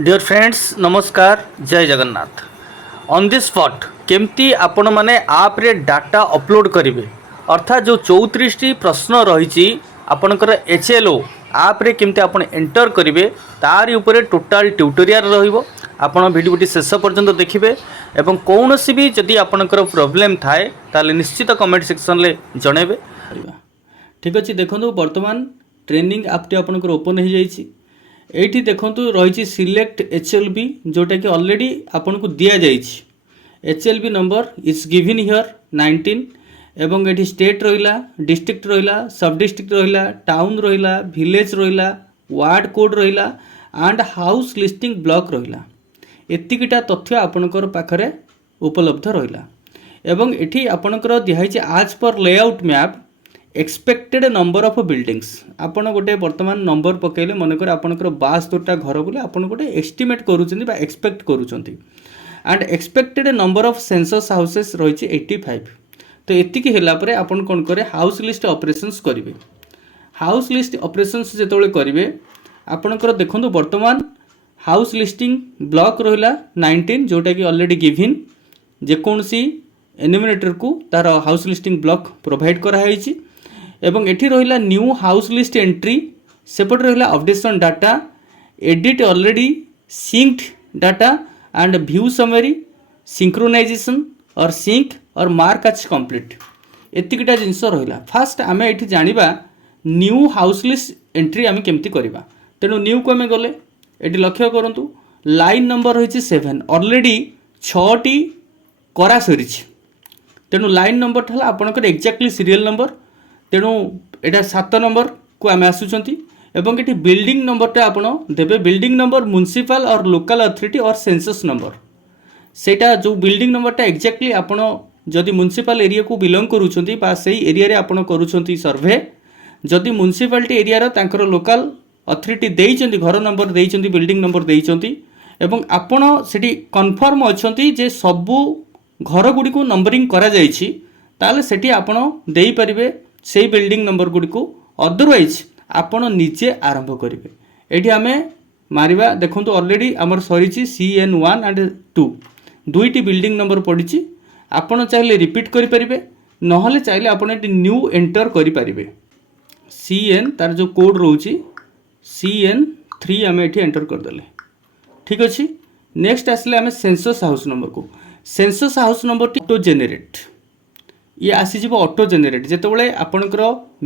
Dear friends नमस्कार जय Jagannath on this spot केमती आपण माने आप रे डाटा अपलोड करेंगे अर्थात जो 34 प्रश्न रही आपणकर एचएलओ आप रे केमती आपण एंटर करेंगे तारी उपरे टोटाल ट्यूटोरियल रहिबो आपण भिडियोटी शेष पर्यंत देखिए एवं कौन सी भी जदि आपणकर प्रॉब्लम थाए ताले निश्चित कमेंट सेक्शन ले जणेबे। ठीक अच्छे देखो बर्तमान ट्रेनिंग आपटी आपणकर ओपन हो जाइए एठी देखंतु रही सिलेक्ट एचएलबी जोटा कि ऑलरेडी आपन को दिया जाइछि एचएलबी नंबर इज गिवन हियर 19 एवं एठी स्टेट रहिला डिस्ट्रिक्ट रहिला सब डिस्ट्रिक्ट रहिला टाउन रहिला विलेज रहिला वार्ड कोड रहिला एंड हाउस लिस्टिंग ब्लॉक रहिला एतिकिटा तथ्य आपनकर पाखरे उपलब्ध रहिला एवं एठी आपनकर दिहाइछि आज पर layout map expected number of buildings आपण गोटे वर्तमान नंबर पकेले मनकर आपनकर 72टा घर बोले आपण गोटे एस्टिमेट करूछन्ती बा एक्सपेक्ट करूछन्ती and expected number of census houses रही 85 तो एतिकी होला परे आपण कोन करे हाउस लिस्ट ऑपरेशंस करिवे हाउस लिस्ट ऑपरेशंस जेतोले करिवे आपनकर देखंतु वर्तमान हाउस लिस्टिंग ब्लॉक रहिला 19 जोटा कि ऑलरेडी गिवन जेकोनसी एनिमिनेटर को तार हाउस लिस्टिंग ब्लॉक प्रोवाइड करा हैछि एवं एठी रहिला न्यू हाउस लिस्ट एंट्री सेपट रहिला updation data edit already synced data and view summary synchronization or sync or mark as complete एतिकिटा जिनस रहिला फास्ट आमे एठी जानिबा न्यू हाउस लिस्ट एंट्री आमे केमती करिबा तेनु न्यू को आमे गले एठी लक्ष्य करंतु लाइन नंबर रहिछि 7 ऑलरेडी 6 टी करा सरिछि तेणु लाइन नंबर था आपंकर एक्जाक्टली सीरियल नंबर तेणु यहाँ 7 नंबर को आम आसुँच एवं ये बिल्डिंग नंबरटा आप देवे बिल्डिंग नंबर म्युनिसिपल और लोकल अथॉरिटी और सेंसस नंबर सेटा जो बिल्डिंग नंबरटा एक्जाक्टली आपड़ जदि म्युनिसिपल एरिया को बिलोंग करूछंती बा सेही एरिया रे आपण करूछंती सर्वे जदि म्युनिसिपालिटी एरिया तांकर लोकल अथॉरिटी देइछंती घर नंबर देइछंती बिल्डिंग नंबर देइछंती एवं आपण सेठी कन्फर्म अछंती जे सबु घर गुड़ी को नंबरिंग करा जाइछि ताले सेठी आपण देई परिबे सेही बिल्डिंग नंबर गुड़ी को अदरवाइज आपण निजे आरंभ करिवे एठी आमे मारिबा देखंतु ऑलरेडी हमर सरीछि CN1 एंड 2 दुईटी बिल्डिंग नंबर पड़िछि आपण चाहिले रिपीट करि परिबे नहले चाहिले आपण एठी न्यू एंटर करि परिबे CN तार जो कोड रहउछि CN3 आमे एठी एंटर कर देले ठीक अछि। नेक्स्ट आसले आमे सेंसस हाउस नंबर को census house number T auto generate ये आसीजिबो ऑटो जेनेरेट जेतेबेले आपनकर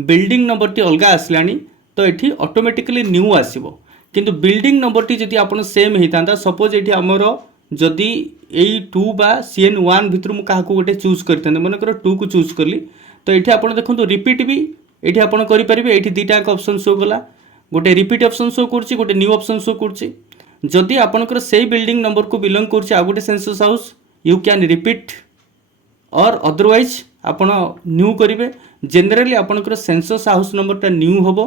बिल्डिंग नंबर टी अलगा आसलानी तो एठी ऑटोमेटिकली न्यू आसीबो किंतु बिल्डिंग नंबर टी जदि आपन सेम हेतांता सपोज एठी हमरो जदि एई 2 बा CN1 भितर मु काहा को गोटे चूज करथन मनकर 2 को चूज करली तो एठी आपन देखंतु रिपीट भी एठी आपन करि परिबे एठी दुईटा ऑप्शन शो गला गोटे रिपीट ऑप्शन शो करछि गोटे न्यू ऑप्शन शो करछि जदि आपनकर सेही बिल्डिंग नंबर को बिलोंग करछि आ गोटे census house you can repeat और अदरवाइज आपण न्यू करेंगे जेनराली आपनकर सेंसस हाउस नंबरटा न्यू होबो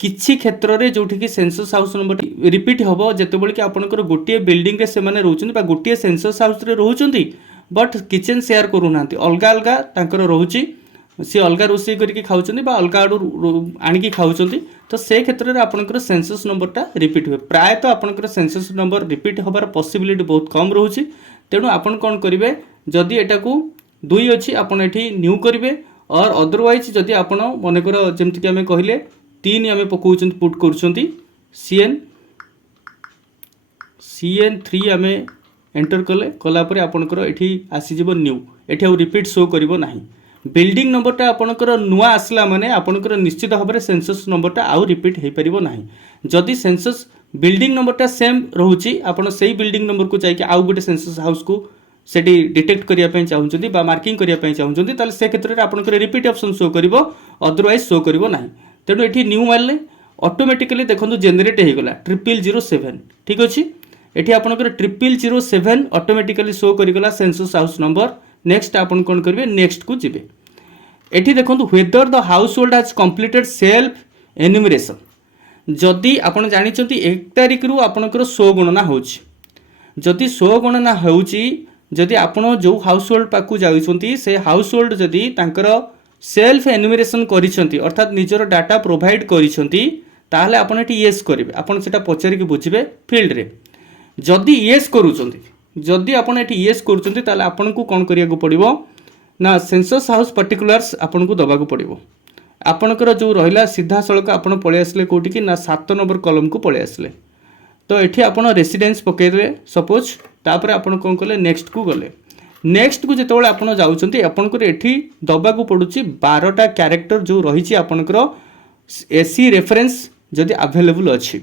किछि क्षेत्र रे जोठी कि सेंसस हाउस नंबर रिपीट होबो जेतेबेले कि आपनकर गोटिए बिल्डिंग रे से माने रहउछन्ती बा गोटिए सेंसस हाउस रे रहउछन्ती बट किचन शेयर करू नांती अलगा अलगा तांकर रहउछि सी अलगा रोषेई करके खाउछन्ती बा अलगा आडू आनिकी खाउछन्ती तो से क्षेत्र रे आपनकर सेंसस नंबरटा रिपीट हुए प्राय तो आपनकर सेंसस नंबर रिपीट होबार पॉसिबिलिटी बहुत कम रहउछि तेणु आपण कौन करेंगे जदि एटा को 2 अच्छी आपड़ ये न्यू करेंगे और अदरवाइज जदि आपण मनकर जमीक आम कहले 3 आम पकाउछन पुट करुँच CN3 आम एंटर कले कलापर आपणकर ये आसीज न्यू ये आउ रिपीट शो करिवो नाही बिल्डिंग नंबरटा आपणकर नुआ आसला माने आपणकर निश्चित भाव में सेंसस नंबरटा आउ रिपीट हो पारिबो नाही जदि सेंसस बिल्डिंग नंबरटा सेम रहउछि आपण सेही बिल्डिंग नंबर को जाइके आउ गोटे सेंसस हाउस को सेठी डिटेक्ट करिया पय चाहुचंती बा मार्किंग करिया पय चाहुचंती ताले से क्षेत्र रे आपनकर रिपीट ऑप्शन शो करिवो अदरवाइज शो करिवो नाही तेणु एठी न्यू मारले ऑटोमेटिकली देखंतु जेनरेट हे गला 0007 ठीक अछि एठी आपनकर 0007 ऑटोमेटिकली शो करिगला सेंसस हाउस नंबर नेक्स्ट आपन कोन करिवे नेक्स्ट को जिवे एठी देखंतु whether the household has completed self enumeration जदि आपण जानिचंती 1 तारिख रु आपनकर 100 गणना होछि जदि 100 गणना होछि जदि आपण जो हाउस होल्ड पाकु जाउछंती से हाउस होल्ड जदि तांकर सेल्फ एन्यूमरेशन करिसंती अर्थात निजर डाटा प्रोवाइड करिसंती ताहले आपण एटी यस करिवे आपण सेटा पचारि के बुझिबे फील्ड रे जदि येस करूचंती जदि आपण एठी येस करूचंती ताले आपनको कोन करिया पड़िबो ना सेंसस हाउस पर्टिकुलर्स आपनको दबाको पड़िबो। आपणकर जो रहिला सीधा सड़क आपण पळे आसले कोठी कि ना 7 नंबर कॉलम को पळे आसले तो एठी आपण रेसिडेंस पकेइले सपोज तापर आपण कोन कले नेक्स्ट को गले नेक्स्ट को जेतोळे आपण जाउचंती आपणकर एठी दबाको पडुची 12टा कैरेक्टर जो रहिची आपणकर एसी रेफरेंस जदि अवेलेबल अछि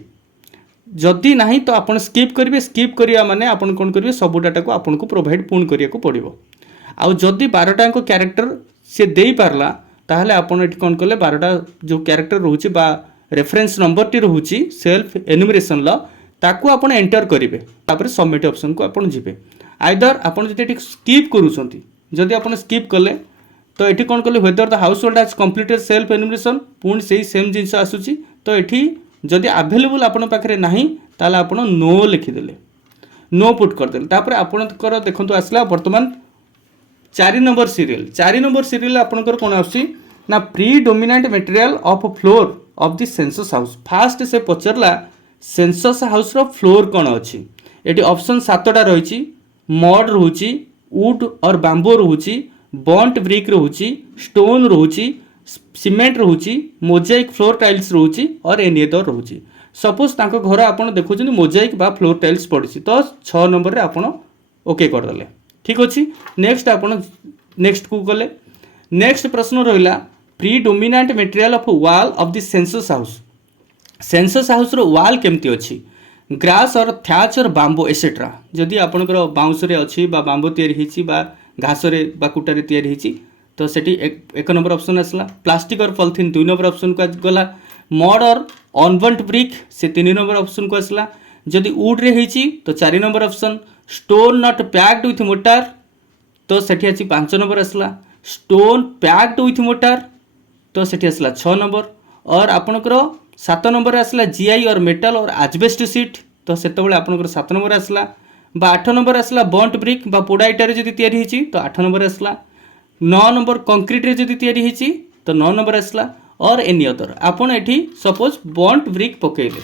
जदि नहीं तो आपण स्किप करेंगे स्किप करिया माने आपण कोन करेंगे सब डाटा को आपन को प्रोवाइड पूर्ण करिया को पड़िबो। आउ जदि 12टा को कैरेक्टर से देई पारला ताहले आपण एठी कोन कले 12टा जो कैरेक्टर रहउची बा रेफरेंस नंबर टी रहउची सेल्फ एनुमरेशन ला ताकू आपण एंटर करिवे तापर सबमिट ऑप्शन को आपण जिवे। आइदर आपण जदि एठी स्किप करूछंती जदि आपण स्किप कले तो एठी कोन कले weather the household has completed self enumeration पुणी सेही सेम जिंस आसुची तो एठी जदि अवेलेबल आपण पाखरे नाही ताले आपण नो लिखिदेले नो पुट करदेले तापर आपणकर देखंतु आसला वर्तमान 4 नंबर सीरियल आपणकर कोन आसी ना predominant material of floor of the census house first से पचरला सेंसस हाउस रो फ्लोर कोन अछि एटी ऑप्शन 7टा रहिछि मड रहउछि वुड और बांबो रहउछि बॉन्ट ब्रिक रहउछि स्टोन रहउछि सीमेंट रहउछि मोजाइक फ्लोर टाइल्स रहउछि और एनी अदर रहउछि। सपोज तांको घर आपण देखुछन मोजाइक बा फ्लोर टाइल्स पड़िछि तो 6 नंबर रे आपण ओके कर दले ठीक अछि। नेक्स्ट आपण नेक्स्ट को गले नेक्स्ट प्रश्न रहिला predominant material of wall of the census house रो वॉल केमती अछि ग्रास और थ्याच और बांबो एसेट्रा जदि आपणकर बाउंस रे अछि बा बांबो तयारी हिछि बा घास रे बा कुटा रे तयारी हिछि तो सेठी एक नंबर ऑप्शन आसला प्लास्टिक और पॉलिथीन 2 नंबर ऑप्शन को गला मड और अनबर्न्ट ब्रिक से 3 नंबर ऑप्शन को आसला जदि वुड रे हिछि तो 4 number option stone not packed with motor तो सेठी अछि 5 नंबर आसला स्टोन पैक्ड विथ मोटार तो सेठी आसला 6 नंबर और आपनकर 7 नंबर आसला जीआई और मेटल और एस्बेस्ट शीट तो सेतबेले आपनकर 7 नंबर आसला बा 8 नंबर आसला बॉन्ट ब्रिक बा पोड़ा इटारे जदि तयारी हिछि तो 8 नंबर आसला 9 नंबर कंक्रीट रे जदि तयारी हिछि तो 9 नंबर आसला और एनी अदर आपण एठी सपोज बॉन्ट ब्रिक पकेइले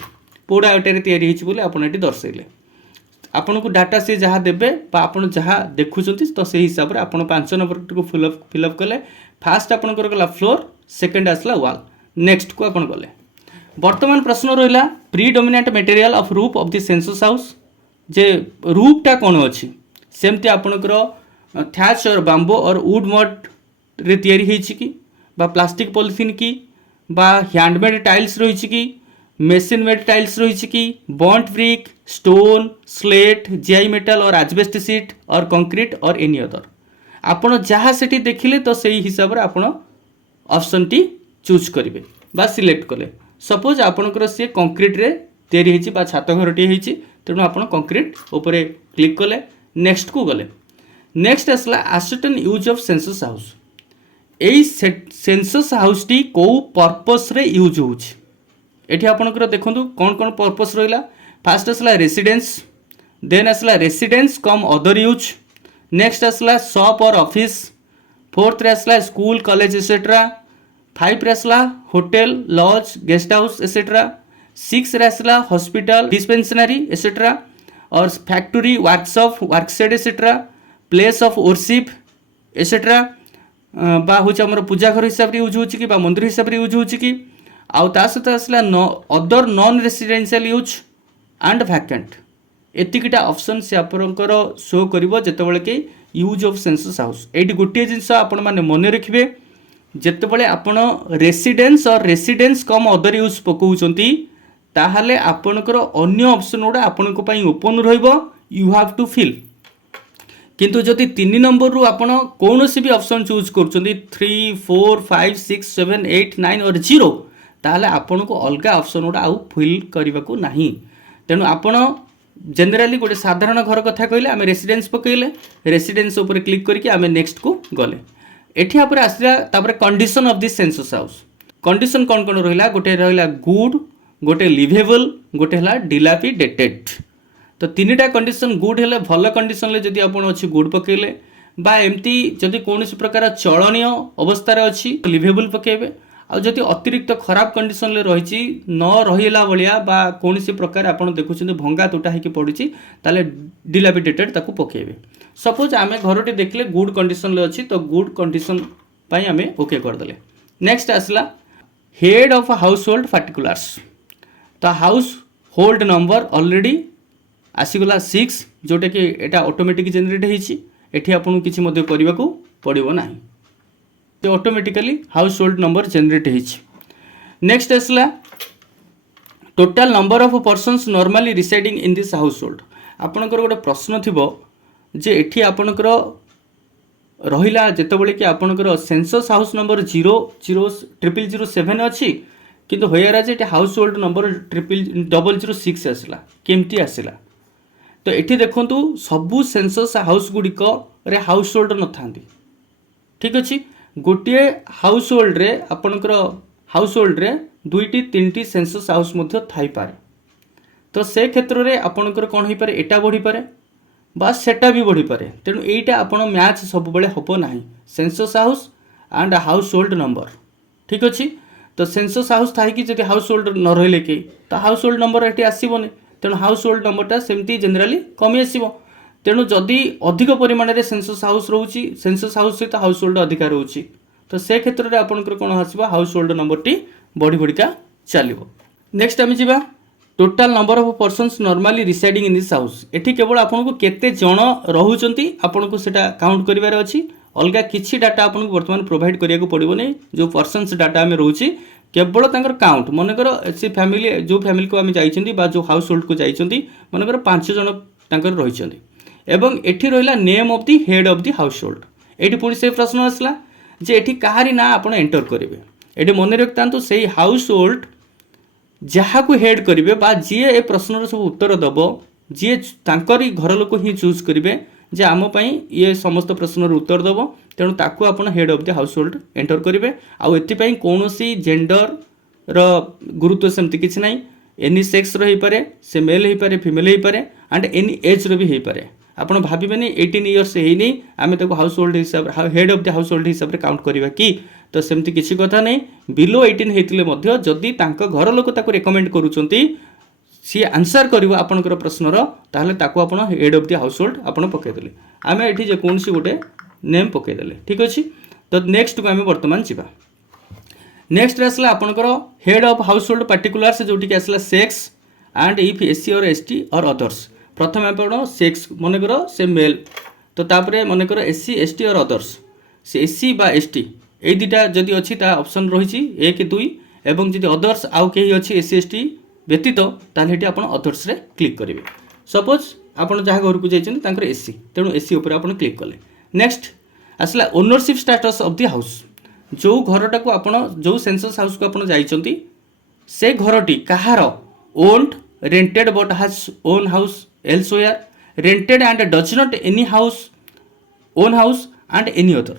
पोड़ा इटारे तयारी हिछि बोले आपण एठी दर्शैले आपण को डाटा से जहाँ देबे बा आपण जहाँ देखुछंती तो से हिसाब रे आपण 5 नंबर को फिलअप कले फास्ट आपण कर गला फ्लोर सेकंड आसला वॉल नेक्स्ट को आपण गले। वर्तमान प्रश्न रहिला predominant material of roof of the census house जे रूफटा कोन अछि सेमती आपणकर थ्याच और बांबो और वुड मड रे तयारी हिछि कि बा प्लास्टिक पॉलिथीन की बा हैंडमेड टाइल्स रहिछि कि मेसिन मेड टाइल्स रहिछि कि burnt brick stone slate GI metal और एस्बेस्ट शीट और कंक्रीट और एनी अदर आपण जहाँ सेठी देखिले तो सही हिसाब रे आपण ऑप्शन टी चूज करिवे बा सिलेक्ट कले सपोज आपणकर से कंक्रीट रे तयारी हिछि बा छात घरटी हिछि तेणु आपण कंक्रीट ऊपर क्लिक कले नेक्स्ट को गले नेक्स्ट आसला ascertain use of census house एई सेंसस हाउस टी को पर्पस रे यूज होछि एठी आपणकर देखंतु कोन कोन पर्पस रहिला फास्ट आसला रेसिडेंस देन आसला residence cum other use next आसला शॉप और ऑफिस फोर्थ रे आसला स्कूल कॉलेज एसेट्रा 5 रे आसला hotel lodge guest house etcetera 6 रे आसला hospital dispensary etcetera or factory workshop workshed etcetera place of worship etcetera बा होछ हमर पूजा घर हिसाब रे यूज होछि कि बा मंदिर हिसाब रे यूज होछि कि आउ ता सहित आसला other non residential use and vacant एतिकिटा ऑप्शन से आपनकर शो करिवो जेतेबेले के यूज ऑफ सेंसस हाउस एडी गोटे जिंस आपण माने मने रखिबे जेतेबेले आपण residence or residence cum other use पकोउचंती ताहाले आपनकर अन्य ऑप्शन उडा आपनको पई ओपन रहइबो यू हैव टू फिल किंतु जदि 3 नंबर रु आपण कोनोसी भी ऑप्शन चूज करचंती 3 4 5 6 7 8 9 और 0 ताहले आपनको अलगा ऑप्शन उडा आउ फिल करबा को नाही तेनु आपण जनरली गोटे साधारण घर कथा कहले आमे रेसिडेंस पकइले रेसिडेंस ऊपर क्लिक करके आमे नेक्स्ट को गले एठी आपरे आसला तापर condition of this census house condition कोन कोन रहिला गोटे रहिला गुड गोटे लिवेबल गोटे हला डिलापिडेटेड तो 3टा कंडीशन गुड हेले भल कंडीशन ले जदि आपण अछि गुड पकइले बा एमती जदि कोनोसी प्रकार चलनीय अवस्था रे अछि लिवेबल पकेबे आदि अतिरिक्त खराब कंडीशन रही न रहीला भाया बा कौन प्रकार आप देखुं भंगा तुटा होकर पड़ी ताले डिलापिडेटेड ताकू पकेबे। सपोज आम घरटी देखले गुड कंडीशन अच्छी तो गुड कंडीशन आम ओके करदे। नेक्स्ट आसला हेड ऑफ हाउस होल्ड पार्टिकुलार्स तो हाउस होल्ड नंबर ऑलरेडी आसीगला 6 जोटा कि एटा ऑटोमेटिक जनरेट होती एठी आपन किसी मध्य करने को पड़ो ना तो automatically house hold number generate होती। नेक्स्ट आसला total number of persons normally residing in this house hold आपनकर गोटे प्रश्न थिबो जे एठी आपनकर रहिला जेतेबेले कि आपनकर सेंसस हाउस नंबर 00007 अच्छी किंतु होयार जे हाउस होल्ड नंबर 00006 आसला केमती आसला तो एठी देखंतु सबु सेंसस हाउस गुडिक रे हाउस होल्ड न थांदी। ठीक अच्छी गोटे हाउस होल्ड रे आपनकर हाउस होल्ड रे दुईटी तीनटी सेंसस हाउस मध्य थाई पारे तो से क्षेत्र रे आपनकर कोन होई पारे एटा बढ़ी पारे बा सेटा भी बढ़ी पारे तेणु एटा आपण मैच सब बेले हबो नाही census house and house hold number. ठीक अच्छी तो सेंसस हाउस थाई कि जदि हाउस होल्ड न रहिले के तो हाउस होल्ड नंबर एटी आसीबोनी तेणु हाउस होल्ड नंबरटा सेमती जनरली कमी आसीबो तेणु जदि अधिक परिमाण में सेंसस हाउस रोची सेंसस हाउस सहित हाउस होल्ड अधिकार रोची तो से क्षेत्र में आपंकर कौन आसो हाउस होल्ड नंबर टी बढ़ी बढ़िका चलो। नेक्स्ट आम जा total number of persons normally residing in this house एठी केवल आपको केते जण रहुचंती आपको सेटा काउंट करिवार अछि अलगा किछि डाटा आपको वर्तमान प्रोवाइड करिया को पड़िबो नै जो पर्सन्स डाटा आम रोची केवल तांकर काउंट मनकर से फैमिली जो फैमिली को आम जाइछंती बा जो हाउस होल्ड को जाइछंती मनकर 5 जण तांकर रहिछंती एवं एठी रहिला name of the head of the house hold एठी पुणी से प्रश्न आसला जे एठी कहारी ना आपण एंटर करेंगे एठी मन रखता से हाउस होल्ड जहाँ को हेड करेंगे बा जी ए प्रश्न सब उत्तर दब जी तांकरी घर लोक ही चूज करेंगे जे आम ये समस्त प्रश्न उत्तर दब तेणु ताकू आपण head of the house hold enter करेंगे आउ एथि कौन जेंडर र गुरुत्व सेमती किछि नाही एनी सेक्स रही पारे से मेल हो पारे फीमेल हो पारे एंड एनी एज रो भी हो पारे आपण भाविबेनी 18 इयर्स हेनी आमे ताको हाउस होल्ड हिसाब head of the house hold हिसाब रे काउंट करबा कि तो सेमती किछि कथा नै बिलो 18 हेतिले मध्य जदि तांको घर लोक ताको रेकमेंड करूचंती सी आंसर करिवो आपनकर प्रश्नर ताहले ताको आपण head of the house hold आपण पके देले आमे एठी जे कोनसी गोटे नेम पके देले। ठीक अछि तो नेक्स्ट को आमे वर्तमान जिबा नेक्स्ट आसला आपनकर head of household particulars जोटी के आसला sex and if SC or ST or others प्रथम आपण सेक्स मनकर से मेल तो तापरे मनकर एससी एसटी और अदर्स से एससी बा एसटी ए दुटा जदि अच्छी ता ऑप्शन रही 1 2 एवं जदि अदर्स आउ कहीं अच्छी एससी एसटी व्यतीत ताहले आपण अदर्स रे क्लिक करेंगे। सपोज आपण जहाँ घर को जाइछन तांकर एससी तेणु एससी ऊपर आपण क्लिक कले। नेक्स्ट आसला ownership status of the house जो घरटा को आपण जो सेंसस हाउस को आपण जाइछंती से घरटी कहार owned rented but has own house elsewhere rented and does not any house own house and any other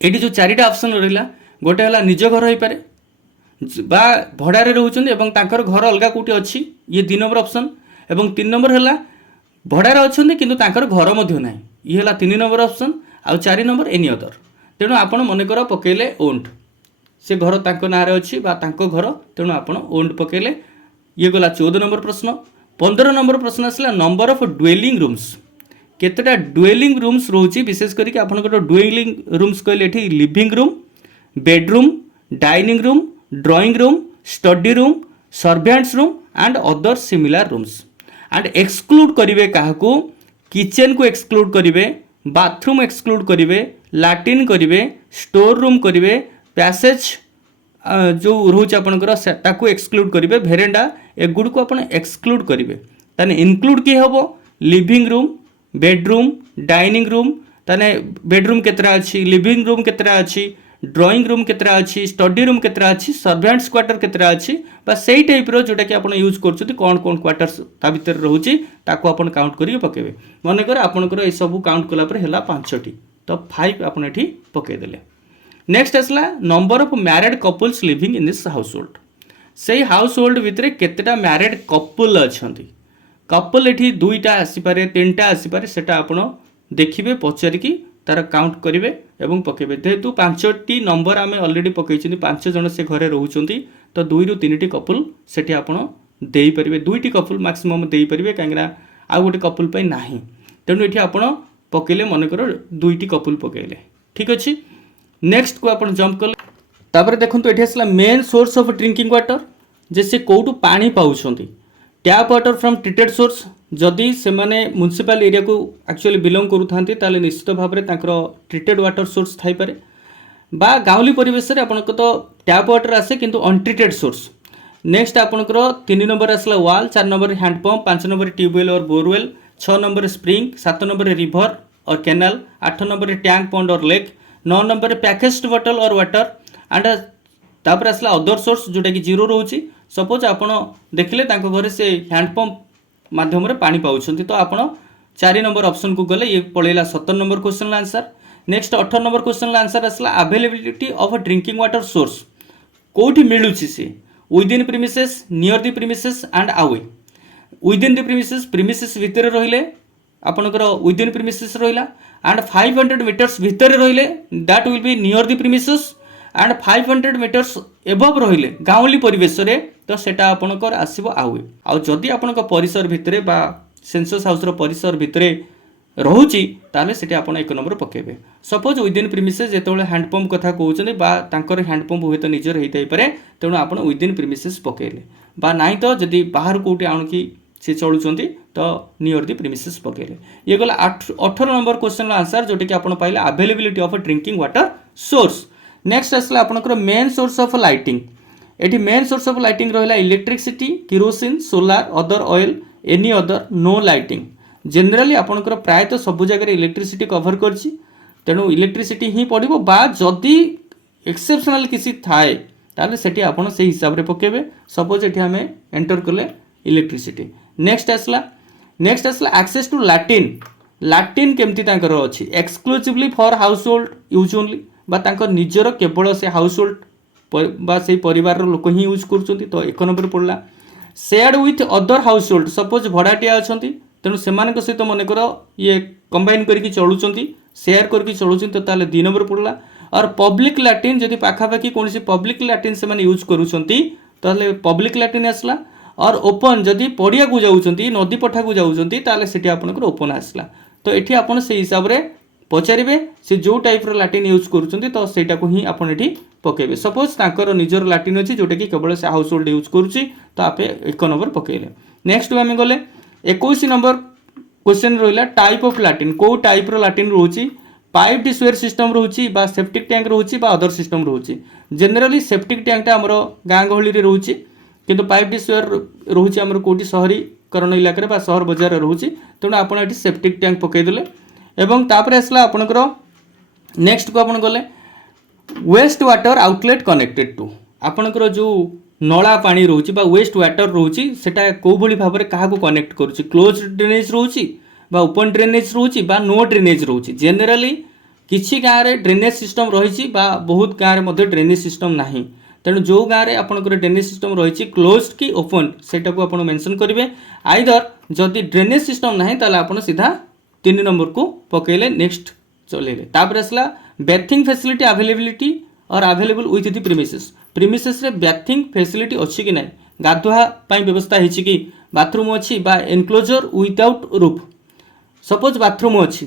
eighty जो चारिटा ऑप्शन रहिला गोटे हला निज घर होई पारे बा भड़ा रे रहउछन एवं तांकर घर अलगा कोठी अछि ये 2 नंबर ऑप्शन एवं 3 नंबर हला भड़ा रे अछन किंतु तांकर घर मध्य नाही ये हला 3 नंबर ऑप्शन आ 4 नंबर एनी अदर तेणु आपण मन कर पकेले ओन्ड से घर तांको नारे अछि बा तांको घर तेणु आपण ओन्ड पकेले ये गला 14 नंबर प्रश्न। 15 नंबर प्रश्न आसला नंबर ऑफ ड्वेलिंग रूम्स केतेटा ड्वेलिंग रूम्स रोची विशेष करके आपनकर ड्वेलिंग रूम्स कहले एठी living room bedroom dining room drawing room study room servants room and other similar rooms and exclude करिवे काहाकू किचन को एक्सक्लूड करिवे बाथरूम एक्सक्लूड करिवे लैट्रिन करिवे स्टोर रूम करिवे पैसेज जो रोच आपनकर ताकू एक्सक्लूड करिवे भेरेंडा एगुड़ को आपण एक्सक्लूड करिवे ताने इनक्लूड की हबो living room bedroom dining room ताने बेडरूम केतरा अछि लिविंग रूम केतरा अछि ड्राइंग रूम केतरा अछि स्टडी रूम केतरा अछि सर्वेंट्स क्वार्टर केतरा अछि बा सेही टाइप रो जोटा कि आपण यूज करछथि कोन कोन क्वार्टर्स ता भीतर रहउछि ताको आपण काउंट करिके पकेबे माने कर आपनकर ए सब काउंट कला पर हेला 5टी तो 5 आपण एठी पके देले। नेक्स्ट आसला number of married couples living in this house hold से हाउस होल्ड भितर केतेटा मैरिड कपल अच्छी कपल एठी 2टा आसीपारे 3टा आसीपारे सेटा आपण देखिबे पचारिकी तार काउंट करेंगे और पकेबे जेहेतु 5टी नंबर आम अलरेडी पकई 5 जन से घरे रोचे तो 2 ରୁ 3ଟି कपुल से आप देपारे 2टी कपुल मैक्सिमम देपारे कहीं आउ गोटे कपुल ना तेणु ये आप पकेले मनकर 2टी कपुल पकेले ठीक अच्छे। नेक्स्ट को आप जंप कले तापर देखो ये आसला main source of drinking water जे से कौटू पानी पाउछंती tap water from treated source जदि से माने म्युनिसिपल एरिया को एक्चुअली बिलोंग करूथांती ताले निश्चित भाव में ट्रिटेड वाटर सोर्स थाई पारे बा गाँवली परिवेश में आपन तो टैप वाटर आसे किंतु अनट्रिटेड सोर्स। नेक्स्ट आपनकर 3 नंबर आसला वाल 4 नंबर हैंडपंप 5 नंबर ट्यूबवेल और borewell 6 number spring 7 number river और कैनाल 8 नंबर टैंक पॉन्ड और लेक 9 नंबर पैकेज्ड बॉटल और वाटर एंड तापर आसला अदर सोर्स जोटा कि 0 रोची सपोज आपन देखले तांको घरे से हैंडपंप माध्यम रे पानी पाउछंती तो आपन 4 नंबर ऑप्शन को गले ये पळेला 17 number question answer. Next 18 number question answer आसला availability of drinking water source कोठी मिलुची से within premises near the premises and away within the premises भितर रहिले आपनकर विदिन प्रीमिसेस रहिला एंड 500 मीटर्स भितर रहिले that will be near the premises and 500 meters above रहिले गाँवली परिवेश रे तो सेटा आपनकर आसीबो आवे आ जदि आपनकर परिसर भितरे बा सेंसस हाउस रो परिसर भितरे रहुची ताले सेटे आपण 1 नंबर पकेबे। सपोज विदिन प्रीमिसेस जेतोले हैंडपंप कथा कहउछने बा तांकर हैंडपंप होय तो निजर हेइतै पारे तेणु आपण विदिन प्रीमिसेस पकेले बा नाही तो जदि बाहर कोठी आणकी से चलुचंती तो नियर द प्रीमिसेस पकेले। ये गला 18 नंबर क्वेश्चन आंसर जोटे कि आपण पाइले availability of drinking water source. Next आसला आपनकर मेन सोर्स ऑफ लाइटिंग एटी मेन सोर्स ऑफ लाइटिंग रहिला electricity kerosene solar other oil any other no lighting generally आपनकर प्राय तो सब जगह इलेक्ट्रिसिटी कवर करछि तेणु इलेक्ट्रिसिटी ही पड़िबो बा जदि एक्सेप्शनल किसी थाए ताले सेठी आपण से हिसाब रे पकेबे। सपोज एठी हमें एंटर करले इलेक्ट्रिसिटी। नेक्स्ट आसला एक्सेस टू लैट्रिन केमती तांकर अछि exclusively for house hold use only बा तांकर निजर केवल से हाउस होल्ड बा से परिवार लोक ही यूज करछंती तो 1 नंबर पड़ला। Shared with other household suppose भड़ाटिया अछंती तेणु सेमानक सहित मनकर ये कंबाइन करके चलुचंती शेयर करके चलुचंती तो ताले 2 नंबर पड़ला। और पब्लिक लैट्रिन जदि पाखापाखि कौन पब्लिक लैट्रिन से माने यूज करूचंती ताले पब्लिक लैट्रिन आसला। और ओपन जदि पड़िया को जाउचंती नदी पठा को जाउचंती ताले सेठी आपनकर ओपन आसला तो एठी आपन से हिसाब रे पचारे से जो टाइप रो लैट्रिन यूज करूचंती तो सेटा को ही आपन एठी पकेबे। सपोज तांकर निजर लैट्रिन अछि जोटा कि केवल से हाउस होल्ड यूज करूची तो आपे 1 नंबर पकेले। नेक्स्ट आमे गले 21 नंबर क्वेश्चन रहिला टाइप ऑफ लैट्रिन को टाइप रो लैट्रिन रहउची पाइप स्वेयर सिस्टम रहउची बा सेप्टिक टैंक रहउची बा अदर सिस्टम रहउची। जनरली सेप्टिक टैंक टा हमरो गाँ गहली रे रहउची किंतु पाइप स्वेयर रहउची हमरो कोठी शहरीकरण इलाका रे बा शहर बाजार रहउची तेणु आपण एठी सेप्टिक टैंक पकई देले। एवं तापर आसला आपनकर नेक्स्ट को आपण गले waste water outlet connected to आपनकर जो नला पानी रोची बा वेस्ट वाटर रोची सेटा को भली भाव में काहा को कनेक्ट करूची क्लोज ड्रेनेज रोची बा ओपन ड्रेनेज रोची बा नो ड्रेनेज रोची। जनरली किछि गाँव रे ड्रेनेज सिस्टम रही बा बहुत गाँव रे मध्य ड्रेनेज सिस्टम नाही तेणु जो गाँव रे आपनकर ड्रेनेज सिस्टम रही क्लोज की ओपन सेटा को आपण मेंशन करिवे। आइदर जदि ड्रेनेज सिस्टम नाही ताले आपण सीधा 3 नंबर को पकेले नेक्स्ट चलेले। तापर आसला बेथिंग फैसिलिटी अवेलेबिलिटी और अवेलेबल विथ द प्रीमिसेस रे बेथिंग फैसिलिटी अछि कि नै गाधुआ पई व्यवस्था हिछि कि बाथरूम अछि बा enclosure without roof suppose bathroom अछि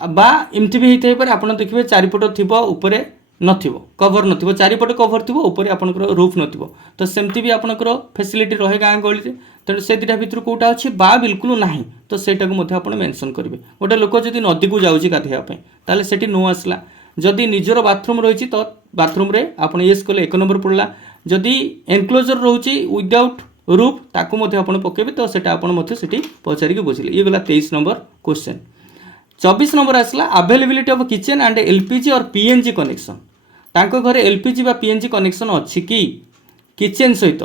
बा एमती भी हेतै पर आपण देखिबे चारिपट थिबो ऊपरे नथिबो कवर नथिबो चारिपट कवर थिबो ऊपरे आपनकर रूफ नथिबो तो सेमती भी आपनकर फैसिलिटी रहे गाँ गहली रे तेणु से दुटा भितर कोटा अछि बा बिल्कुल नाही तो सेटा को मध्ये आपण मेंशन करिवे। गोटे लोक जदि नदी को जाउची गाधेया पई ताले सेठी नो आसला जदि निजर बाथरूम रही तो बाथरूम रे आपण येस कले 1 नंबर पड़ला। जदि एनक्लोजर रहउची विदाउट रूफ ताकू मध्ये आपण पकेबे तो सेटा आपण मध्ये सेठी पचारि के बुझिले। ये गला 23 नंबर क्वेश्चन। 24 नंबर आसला availability of kitchen and LPG or PNG connection तांको घरे एलपीजी बा पीएनजी कनेक्शन अछि कि किचन सहित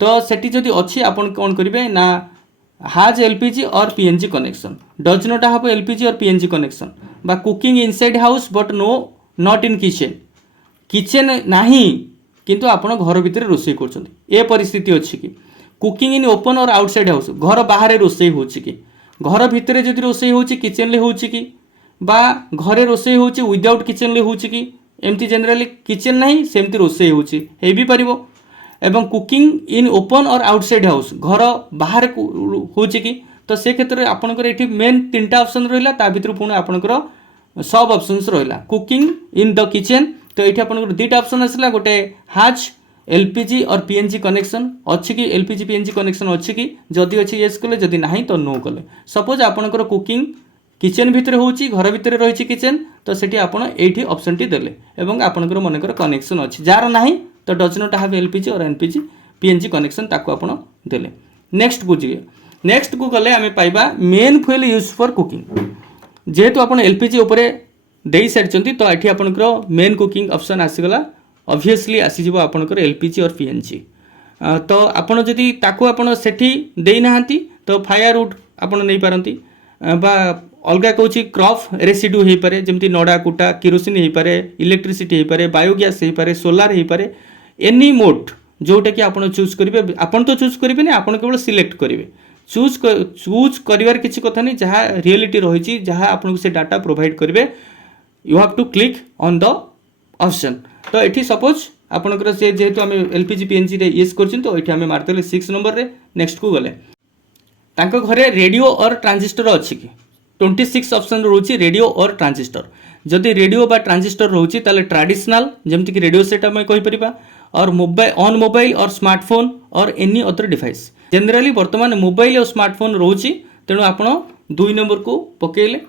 तो सेठी जदि अछि आपण कोन करिवे ना has LPG or PNG connection does not have LPG or PNG connection बा cooking inside house but no not in kitchen नाही किंतु आपण घर भितर रोषे करछंती ए परिस्थिति अछि कि कुकिंग इन ओपन और आउटसाइड हाउस घर बाहर रोषे होछि कि घर भितर जदि रोषे होछि किचन ले होछि कि बा घरे रोषे होउची विदाउट किचन ले होउची कि एमती जनरली किचन नहीं सेमती रोषे होउची हे भी परिबो। एवं कुकिंग इन ओपन और आउटसाइड हाउस घर बाहर होउची कि तो से क्षेत्र में आपनकर एठी मेन तीनटा ऑप्शन रहिला ता भितर पुणी आपनकर सब ऑप्शंस रहिला कुकिंग इन द किचन तो ये आपनकर दुईटा ऑप्शन आसला गोटे हाज एलपीजी और पीएनजी कनेक्शन अच्छी कि एलपीजी पीएनजी कनेक्शन अच्छी कि जदि अच्छी येस कले जदि नहीं तो नो कले सपोज आपनकर कुकिंग किचन भितर होउची घर भितर रही किचन तो सेठी आपण एठी ऑप्शन टी देले एवं आपनकर मनकर कनेक्शन अच्छी जार नहीं तो डज नॉट हैव एलपीजी और एनपीजी पीएनजी कनेक्शन ताको आपण देले। नेक्स्ट को जी नेक्स्ट को गले आमे पाइबा main fuel use for cooking जेहेतु आपण एलपीजी उपरे देई सारचंती तो एठी आपनकर मेन कुकिंग ऑप्शन आसीगला ऑब्वियसली आसीजिबो आपनकर एलपीजी और पीएनजी तो आपण जदि ताको आपण सेठी देई नाहंती तो फायरवुड आपण नै पारंती बा अलगा कौच क्रॉप रेसिड्यू हो पारे जमी नड़ा कुटा किरोसिन हो पारे इलेक्ट्रिसिटी हो पारे बायोगैस हो पारे सोलार हो पारे एनी मोड जोटा कि आपन चूज करेंगे आपन तो चूज करेंगे नहीं आपन केवल सिलेक्ट करेंगे चूज करिवार किसी कथा नहीं जहाँ रियलिटी रही जहाँ आपन से डाटा प्रोवाइड करेंगे you have to click on the option तो ये सपोज आपंकर से जेहेतु आम एलपीजी पीएनजी रे यूज कर तो ये मारदेले 6 नंबर रे नेक्स्ट को गले तांको घरे रेडियो और ट्रांजिस्टर अच्छी कि 26 ऑप्शन रोची रेडियो और ट्रांजिस्टर जदि रेडियो बा ट्रांजिस्टर रोची ताले ट्रेडिशनल जमती कि रेडियो सेट आम कहि परिबा और मोबाइल और स्मार्टफोन और एनी अदर डिवाइस जनरली वर्तमान मोबाइल और स्मार्टफोन रोची तेणु आपण 2 नंबर को पकेले।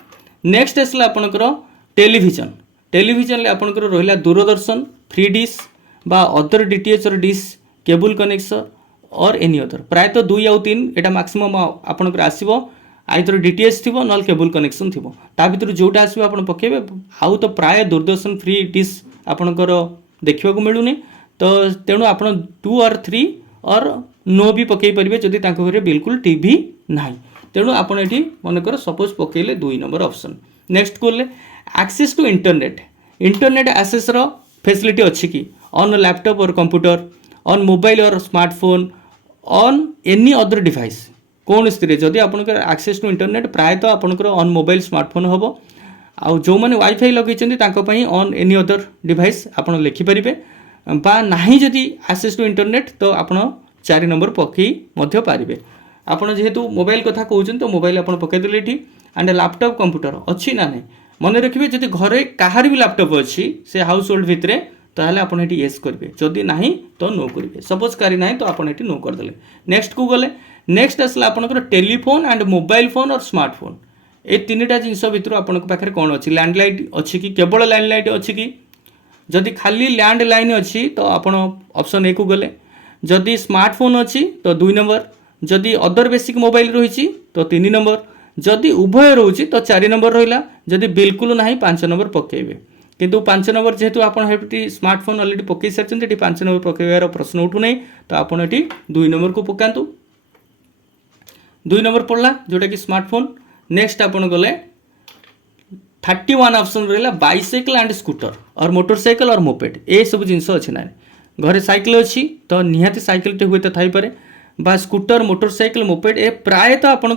नेक्स्ट आसला आपनकर टेलीविजन टेलीविजन आपनकर रहिला दूरदर्शन फ्री डिश बा अदर डीटीएच और डिश केबल कनेक्शन और एनी अदर प्रायतः 2 या 3 एटा मैक्सिमम आपनकर आसीबो आइदर डीटीएच थी ना केबल कनेक्शन थी ता भर जोटा आसो आप पकेबे आउ तो प्राय दूरदर्शन फ्री डिश आपणकर देखा मिलूनी तो तेणु आप 2 और 3 और नो भी पकई पारे जदि घरे बिल्कुल टीवी ना तेणु आप मनकर सपोज पकेले 2 नंबर ऑप्शन। नेक्स्ट कले एक्सेस टू इंटरनेट एक्सेस रो फैसिलिटी अच्छी कि on laptop or computer on mobile or smartphone on any other device कौन स्थिर जदि आपंकर एक्सेस टू इंटरनेट प्रायतः आपंकर ऑन मोबाइल स्मार्टफोन हम आउ जो मैंने वाईफाई लगे ऑन एनी अदर डिवाइस आप लिखिपारे बा नहीं जदि एक्सेस टू इंटरनेट तो आप 4 नंबर पकई पारे आपड़ जेहेतु मोबाइल कथा कहते तो मोबाइल आप पकईदे ये एंड लैपटॉप कंप्यूटर अच्छी ना नहीं मन रखिए जदि घरे कहार भी लैपटॉप अच्छी से हाउस होल्ड भितर ताहले आपन एटी येस करेंगे जदि नहीं तो नो करेंगे सपोज कारी ना तो आपन एटी नो करदे। नेक्स्ट को गले नेक्स्ट आसला आपनकर टेलीफोन एंड मोबाइल फोन और स्मार्टफोन ये 3टा जिनस भितर आपन पाखे कौन अच्छी लैंडलाइन अच्छी कि केवल लैंडलाइन अच्छी कि जदि खाली लैंडलाइन अच्छी तो आपन ऑप्शन ए को गले जदि स्मार्टफोन अच्छी तो 2 नंबर जदि अदर बेसिक मोबाइल रही तो 3 नंबर जदि उभय रोची तो 4 नंबर रहा जदि बिल्कुल ना 5 नंबर पकेबे किंतु 5 नंबर जेहेतु आप स्मार्टफोन अलरेडी पकई सारी 5 नंबर पकेबार प्रश्न उठू नहीं तो आपड़ 2 नंबर को पकातु 2 नंबर पड़ला जोटा कि स्मार्टफोन। नेक्स्ट आपन गले 31 ऑप्शन रहा बाइसाइकिल एंड स्कूटर और मोटरसाइकिल और मोपेड ये सब जिनस अच्छी ना घरे साइकिल अच्छी तो निहाती साइकिल टे हुए तो थी पारे बा स्कूटर मोटरसाइकिल मोपेड ए प्रायतः आपन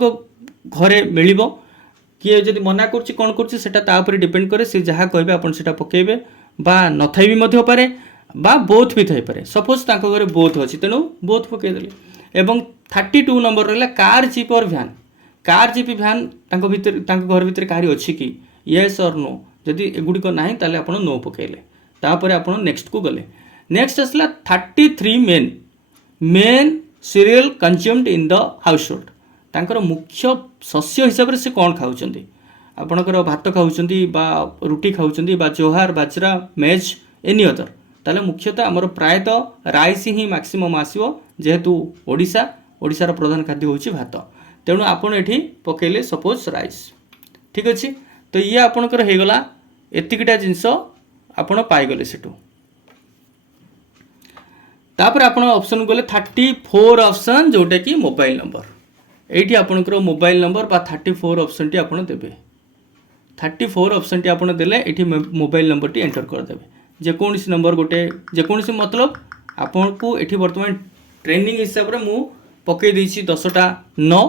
घरे मिल किए जब मना कर कौन कर डिपेंड करे से जहाँ कहे आप पकेबे बा न थी भी पारे बा बोथ भी थी पारे सपोज घरे बोथ अच्छी तेणु बोथ पकईदे एवं 32 नंबर रहा कार जीप और कार जीप भ्यान घर भितर कहारी अच्छी कि येस और नो जदि एगुड़िक ना ताले आप नो पकईले तापर आप नेक्स्ट को गले। नेक्स्ट आसला 33 main serial consumed in the house hold तांकर मुख्य शस्य हिसाब से कौन खाऊं आपणकर भात खाऊं बा रुटी खाऊं बा जोहार बाजरा मेज एनी अदर ताले मुख्यतः आमर प्रायतः राइस ही मैक्सिमम आसो जेहेतु ओडिशार प्रधान खाद्य होची भात तेणु आपन एठी पकेले सपोज राइस ठीक अच्छे तो ये आपणकर होगला एतिकटा जिनस आपण पाइगले सेटू तापर आपण ऑप्शन गले 34 ऑप्शन जोटा कि मोबाइल नंबर ये आपणकर मोबाइल नंबर बा 34 ऑप्शन टी आपण देबे 34 ऑप्शन टी आपण देले ये मोबाइल नंबर टी एंटर करदेवे जेकोसी नंबर गोटे जेकोसी मतलब आपन को ये बर्तमान ट्रेनिंग हिसाब से मु पकई देछि 10टा 9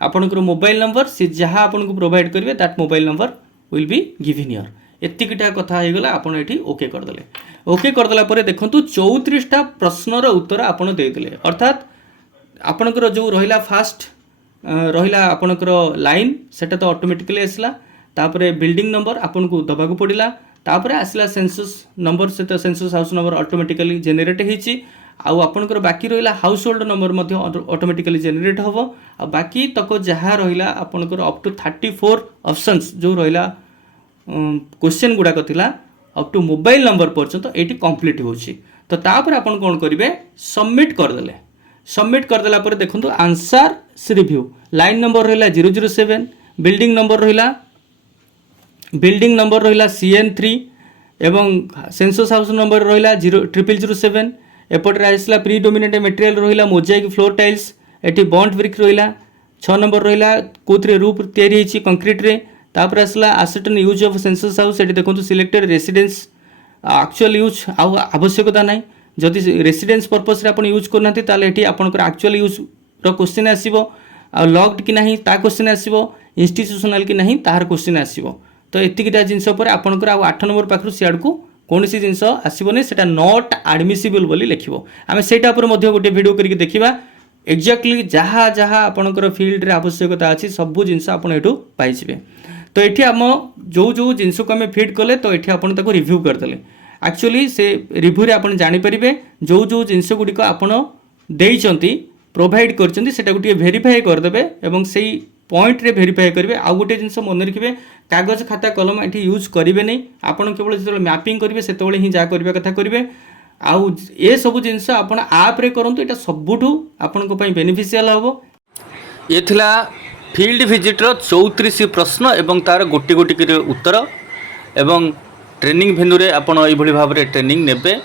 आपनकर मोबाइल नंबर से जहाँ आपन को प्रोवाइड करेंगे that mobile number will be given here एतिकिटा कथा होगला आपण ये ओके करदे ओके करदेला देखु 34टा प्रश्नर उत्तर आपण देदेले अर्थात आपणकर जो रहिला फास्ट रहिला आपणकर लाइन सेटा तो ऑटोमेटिकली आसला तापरे बिल्डिंग नंबर आपन को दबाक पड़िला तापरे आसला सेंसस नंबर से census house number automatically generate होईची आउ आपणकर बाकी रहिला हाउस होल्ड नंबर मध्य ऑटोमेटिकली जेनेरेट हबो आ बाकी तक जहाँ रहिला आपणकर अप टू 34 ऑप्शंस जो रहिला क्वेश्चन गुड़ाक थिला अप टू मोबाइल नंबर पर्यंत ये कंप्लीट होची तो तापर आपन कोन करिवे सबमिट करदेले सबमिट करदेला पर देखंतु आंसर रिव्यू लाइन नंबर रहिला 007 बिल्डिंग नंबर रहिला CN3 एवं सेंसस हाउस नंबर रहिला 0007 एपटे आसला प्रीडोमिनेंट मटेरियल रहिला Mosaic floor tiles eighty bond brick रहिला 6 नंबर रहिला कोथरे रूप तयारी हिची कंक्रीट रे तापर आसला ascertain use of census house एटी देखंतु सिलेक्टेड रेसिडेंस एक्चुअल यूज आवश्यकता नाही जदि रेसिडेंस पर्पस रे आपण यूज करना ताले एटी आपनकर एक्चुअल यूज रो क्वेश्चन आसीबो आ लॉक्ड कि नाही ता क्वेश्चन आसीबो इंस्टीट्यूशनल कि नाही तार क्वेश्चन आसीबो तो एतिकिटा जिनस पर आपनकर 8 नंबर पाखरु सियाड को कोनसी जिनस आसीबोनी सेटा नॉट एडमिसिबल बोली लिखिबो आमे सेटा पर मध्ये गोटे वीडियो करके देखिबा एक्जेक्टली जहाँ जहाँ आपनकर फील्ड रे आवश्यकता अछि सब जिनस आपण एठू पाइ जिवे तो एठी हम जो जो जिनस को आमे फीड कले तो एठी आपण ताको रिव्यू कर देले एक्चुअली से रिव्यू रे आपण जानि परिबे जो जो जिनस गुडी को आपण देइचंती प्रोवाइड करचंती सेटा गोटे वेरीफाई करदेबे एवं सेही पॉइंट रे वेरीफाई करेंगे आउ गोटे जिनस मन रखिए कागज खाता कलम ये यूज करेंगे नहीं आपड़ केवल जो मैपिंग करेंगे से ही जहाँ करवा कथा करेंगे आउ ये सब जिनस आप आप रे करंतु एटा सबुठु आपन को पई बेनिफिशियल हबो ये थिला फील्ड विजिट रो 34 प्रश्न एवं तार गोटी गोटी कर उत्तर एवं ट्रेनिंग भेन्यू रे आपन एई भली भाबरे ट्रेनिंग नेबे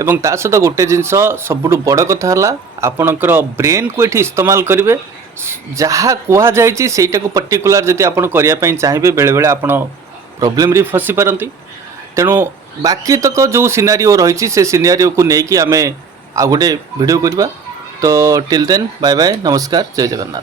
एवं ता सहित गोटे जिनस सबुठु बड़ कथा हला आपनकर ब्रेन को एठी इस्तेमाल करेंगे जहाँ कुहा जाइए सेटा को पर्टिकुलर जदि आपन करिया पई चाहिए बेले बेले आपन प्रॉब्लम रे फसी पारंती तेणु बाकी तक जो सिनारिओ रही से सिनारिओ को लेकिन आमे आ गोटे वीडियो करबा तो टिल देन बाय बाय नमस्कार जय जगन्नाथ।